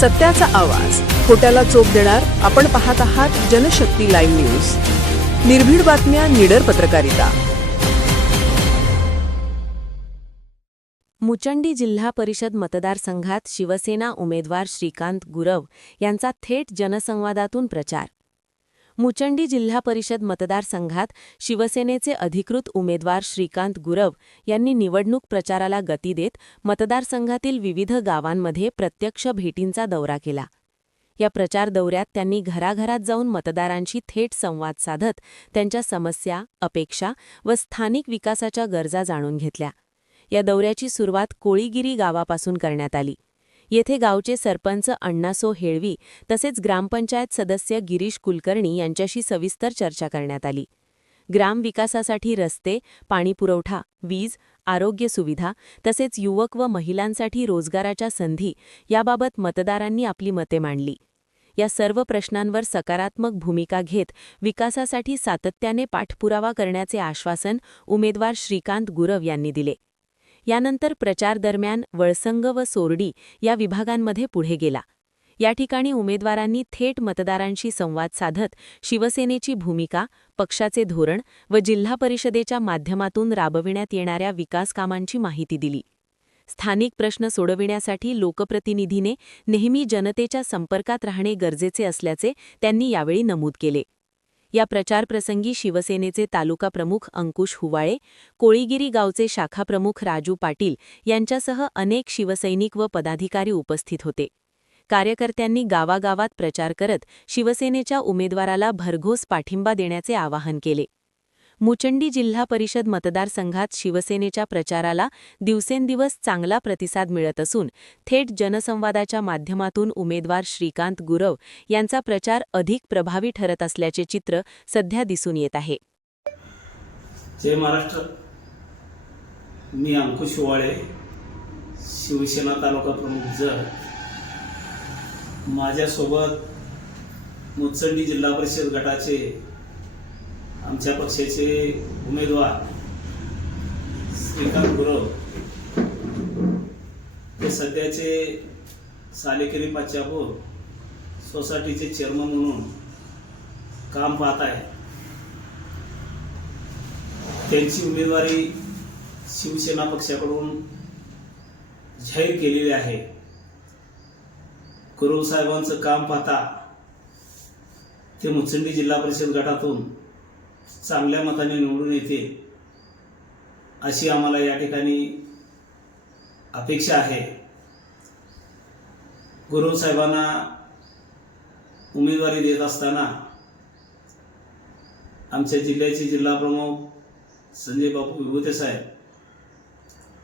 सत्याचा आवाज, खोट्याला चोप देणार. आपण पाहत आहात जनशक्ती लाईव्ह न्यूज. निर्भीड बातम्या, निडर पत्रकारिता. मुचंडी जिल्हा परिषद मतदारसंघात शिवसेना उमेदवार श्रीकांत गुरव यांचा थेट जनसंवादातून प्रचार. मुचंडी जिल्हा परिषद मतदारसंघात शिवसेनेचे अधिकृत उमेदवार श्रीकांत गुरव यांनी निवडणूक प्रचाराला गती देत मतदारसंघातील विविध गावांमध्ये प्रत्यक्ष भेटींचा दौरा केला. या प्रचार दौऱ्यात त्यांनी घराघरात जाऊन मतदारांशी थेट संवाद साधत त्यांच्या समस्या, अपेक्षा व स्थानिक विकासाच्या गरजा जाणून घेतल्या. या दौऱ्याची सुरुवात कोळीगिरी गावापासून करण्यात आली. येथे गावचे सरपंच अण्णासो हेळवी तसेच ग्रामपंचायत सदस्य गिरीश कुलकर्णी यांच्याशी सविस्तर चर्चा करण्यात आली. ग्रामविकासासाठी रस्ते, पाणीपुरवठा, वीज, आरोग्य सुविधा तसेच युवक व महिलांसाठी रोजगाराच्या संधी याबाबत मतदारांनी आपली मते मांडली. या सर्व प्रश्नांवर सकारात्मक भूमिका घेत विकासासाठी सातत्याने पाठपुरावा करण्याचे आश्वासन उमेदवार श्रीकांत गुरव यांनी दिले. यानंतर प्रचार दरम्यान वळसंग व सोरडी या विभागांमध्ये पुढे गेला. या ठिकाणी उमेदवारांनी थेट मतदारांशी संवाद साधत शिवसेनेची भूमिका, पक्षाचे धोरण व जिल्हा परिषदेच्या माध्यमातून राबविण्यात येणाऱ्या विकास कामांची माहिती दिली. स्थानिक प्रश्न सोडविण्यासाठी लोकप्रतिनिधीने नेहमी जनतेच्या संपर्कात राहणे गरजेचे असल्याचे त्यांनी यावेळी नमूद केले. या प्रचारप्रसंगी शिवसेनेचे तालुका प्रमुख अंकुश हुवाळे, कोळीगिरी गावचे शाखाप्रमुख राजू पाटील यांच्यासह अनेक शिवसैनिक व पदाधिकारी उपस्थित होते. कार्यकर्त्यांनी गावागावात प्रचार करत शिवसेनेच्या उमेदवाराला भरघोस पाठिंबा देण्याचे आवाहन केले. मुचंडी जिल्हा परिषद मतदारसंघात शिवसेनेच्या प्रचाराला दिवसेंदिवस चांगला प्रतिसाद मिळत असून थेट जनसंवादाच्या माध्यमातून उमेदवार श्रीकांत गुरव यांचा प्रचार अधिक प्रभावी ठरत असल्याचे चित्र सध्या दिसून येत आहे. जय महाराष्ट्र. मी अंकुश हुवाळे, शिवसेना तालुका प्रमुख जत. माझ्यासोबत मुचंडी जिल्हा परिषद गटाचे आमच्या पक्षाचे उमेदवार श्रीकांत गुरव ते सध्याचे सालेकरी पाच्यापूर सोसायटीचे चेअरमन म्हणून काम पाहत आहे. त्यांची उमेदवारी शिवसेना पक्षाकडून जाहीर केलेली आहे. गुरव साहेबांचं काम पाहता ते मुचंडी जिल्हा परिषद गटातून चांगल्या मताने निवडून येते अशी आम्हाला या ठिकाणी अपेक्षा आहे. गुरव साहेबांना उमेदवारी देत असताना आमच्या जिल्ह्याचे जिल्हा प्रमुख संजय बापू विभूते साहेब,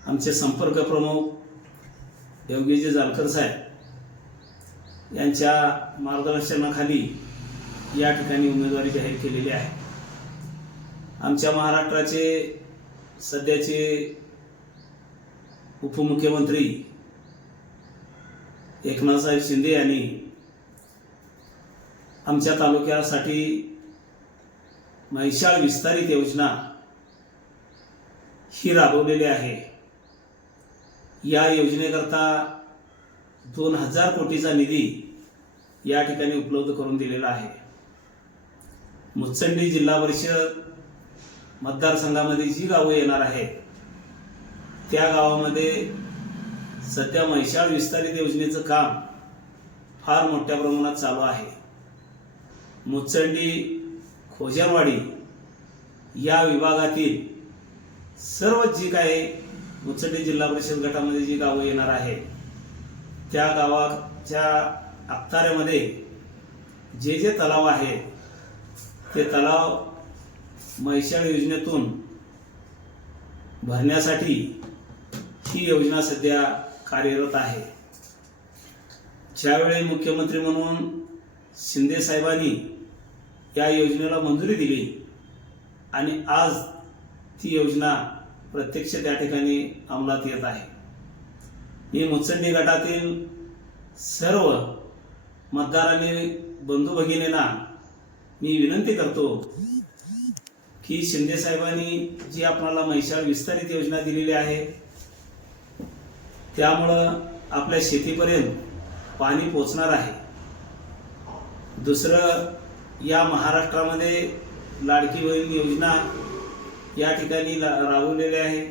आमचे संपर्क प्रमुख योगीजी जालकर साहेब यांच्या मार्गदर्शनाखाली या ठिकाणी उमेदवारी जाहीर केलेली आहे. आमच्या महाराष्ट्राचे सध्याचे उपमुख्यमंत्री एकनाथसाहेब शिंदे यांनी आमच्या तालुक्यासाठी म्हैसाळ विस्तारित योजना ही राबवलेली आहे. या योजनेकरता 2000 कोटीचा निधी या ठिकाणी उपलब्ध करून दिलेला आहे. मुचंडी जिल्हा परिषद मतदारसंघामध्ये जी गावं येणार आहेत त्या गावामध्ये सध्या म्हैसाळ विस्तारित योजनेचं काम फार मोठ्या प्रमाणात चालू आहे. मुचंडी, खोजरवाडी या विभागातील सर्व जी काही मुचंडी जिल्हा परिषद गटामध्ये जी गावं येणार आहेत त्या गावाच्या अखत्याऱ्यामध्ये जे जे तलाव आहेत ते तलाव म्हैसाळ योजनेतून भरण्यासाठी ही योजना सध्या कार्यरत आहे. ज्यावेळी मुख्यमंत्री म्हणून शिंदे साहेबांनी या योजनेला मंजुरी दिली आणि आज ती योजना प्रत्यक्ष त्या ठिकाणी अंमलात येत आहे. मी मुचंडी गटातील सर्व मतदारांनी, बंधू भगिनींना मी विनंती करतो की शिंदे साहेबांनी जी आपल्याला म्हैसाळ विस्तारित योजना दिलेली आहे त्यामुळं आपल्या शेतीपर्यंत पाणी पोचणार आहे. दुसरं, या महाराष्ट्रामध्ये लाडकी बहीण योजना या ठिकाणी राबवलेली आहे.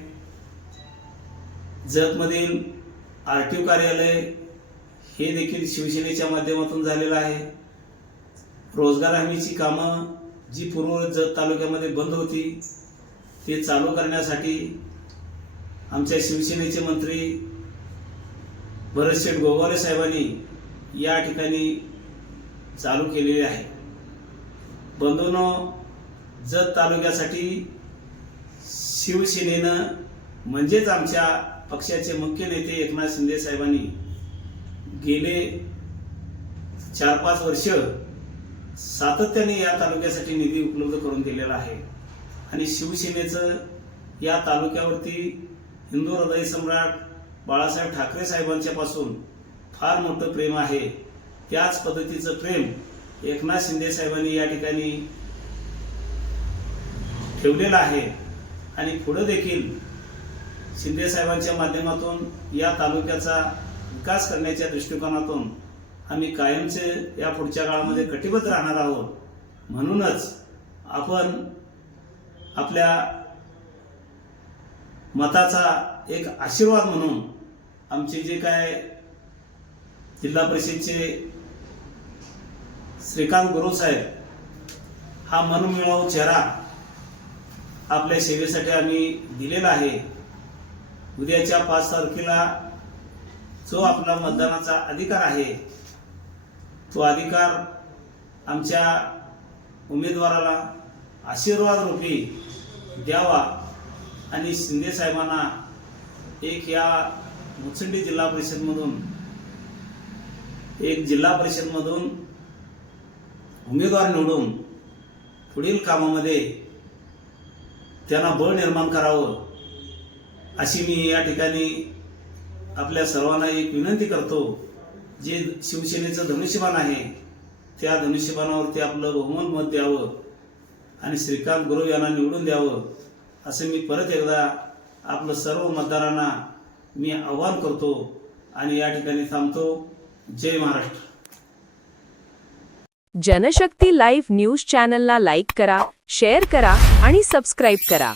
जतमधील RTO कार्यालय हे देखील शिवसेनेच्या माध्यमातून झालेलं आहे. रोजगार हमीची कामं जी पूर्व जत तालुक्यामध्ये बंद होती ते चालू करण्यासाठी आमच्या शिवसेनेचे मंत्री भरतशेठ गोगावले साहेबांनी या ठिकाणी चालू केलेले आहे. बंधूंनो, जत तालुक्यासाठी शिवसेनेनं म्हणजेच आमच्या पक्षाचे मुख्य नेते एकनाथ शिंदे साहेबांनी गेले 4-5 वर्ष सातत्याने या तालुक्यासाठी निधी उपलब्ध करून दिलेला आहे. आणि शिवसेनेचं या तालुक्यावरती हिंदू हृदय सम्राट बाळासाहेब ठाकरे साहेबांच्या पासून फार मोठं प्रेम आहे. त्याच पद्धतीचं प्रेम एकनाथ शिंदे साहेबांनी या ठिकाणी ठेवलेलं आहे. आणि पुढे देखील शिंदे साहेबांच्या माध्यमातून या तालुक्याचा विकास करण्याच्या दृष्टिकोनातून आम्ही कायमचे या पुढच्या काळामध्ये कटिबद्ध राहणार आहोत. म्हणूनच आपण आपल्या मताचा एक आशीर्वाद म्हणून आमचे जे काय जिल्हा परिषदचे श्रीकांत गुरव साहेब हा मनमिळावू चेहरा आपल्या सेवेसाठी आम्ही दिलेला आहे. उद्याच्या 5 तारखेला जो आपला मतदानाचा अधिकार आहे तो अधिकार आमच्या उमेदवाराला आशीर्वाद रूपी द्यावा आणि शिंदे साहेबांना एक या मुचंडी जिल्हा परिषदमधून उमेदवार निवडून पुढील कामामध्ये त्यांना बळ निर्माण करावं अशी मी या ठिकाणी आपल्या सर्वांना एक विनंती करतो. जे शिवसेनेचं धनुष्यबाण आहे त्या धनुष्यबाणावरती आपलं बहुमत मत द्यावं आणि श्रीकांत गुरव यांना निवडून द्यावं असं मी परत एकदा आपलं सर्व मतदारांना मी आवाहन करतो आणि या ठिकाणी थांबतो. जय महाराष्ट्र. जनशक्ती लाईव्ह न्यूज चॅनलला लाईक करा, शेअर करा आणि सबस्क्राईब करा.